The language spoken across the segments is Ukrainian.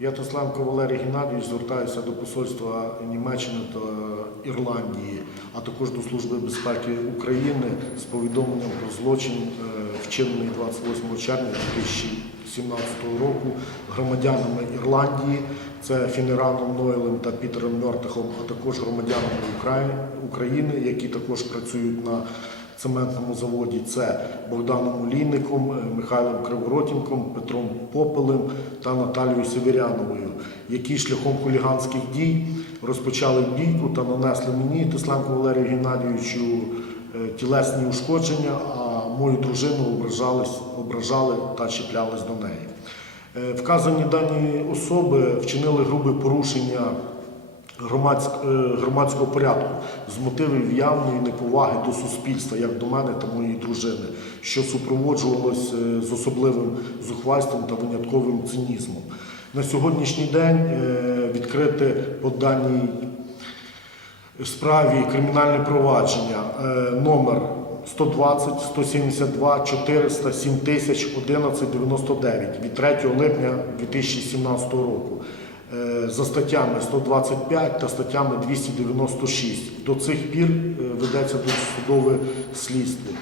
Я Тесленко Валерій Геннадійович звертаюся до посольства Німеччини та Ірландії, а також до Служби безпеки України з повідомленням про злочин, е, вчинений 28 червня 2017 року громадянами Ірландії, це Фінераном Нойлем та Пітером Мьортихом, а також громадянами України, які також працюють на цементному заводі це Богданом Олійником, е, Михайлом Криворотінком, Петром Попелем та Наталією Северяновою, які шляхом хуліганських дій розпочали бійку та нанесли мені Тесленко Валерію Геннадійовичу е, тілесні ушкодження, а мою дружину ображали та чіплялись до неї. Е, Вказані дані особи вчинили грубе порушення громадського порядку з мотивів явної неповаги до суспільства, як до мене та моєї дружини, що супроводжувалось е, з особливим зухвальством та винятковим цинізмом. На сьогоднішній день е, відкрите по даній справі кримінальне провадження е, номер 120 172 400 7000 11 99 від 3 липня 2017 року е, за статтями 125 та статтями 296. До цих пір е, ведеться досудове слідство.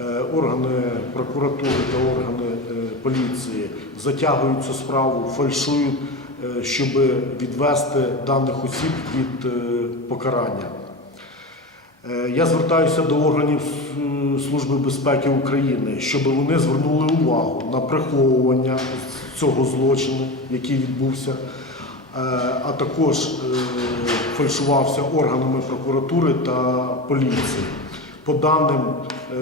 Е, Органи прокуратури та органи е, поліції затягують цю справу, фальшують, е, щоб відвести даних осіб від е, покарання. Е, Я звертаюся до органів е, Служби безпеки України, щоб вони звернули увагу на приховування цього злочину, який відбувся, е, а також е, фальшувався органами прокуратури та поліції. По даним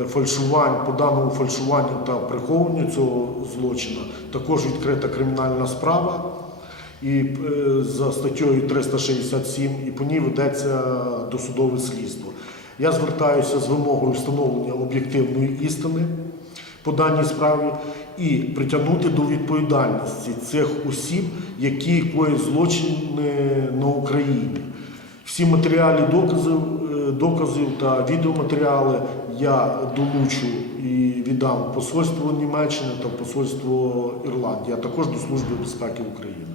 е, фальшувань, по даному фальшуванню та прихованню цього злочину також відкрита кримінальна справа і е, за статтею 367, і по ній ведеться досудове слідство. Я звертаюся з вимогою встановлення об'єктивної істини по даній справі і притягнути до відповідальності цих осіб, які коять злочини на Україні. Всі матеріали доказів, е, доказів та відеоматеріали я долучу і віддам посольству Німеччини та посольство Ірландії, а також до Служби безпеки України.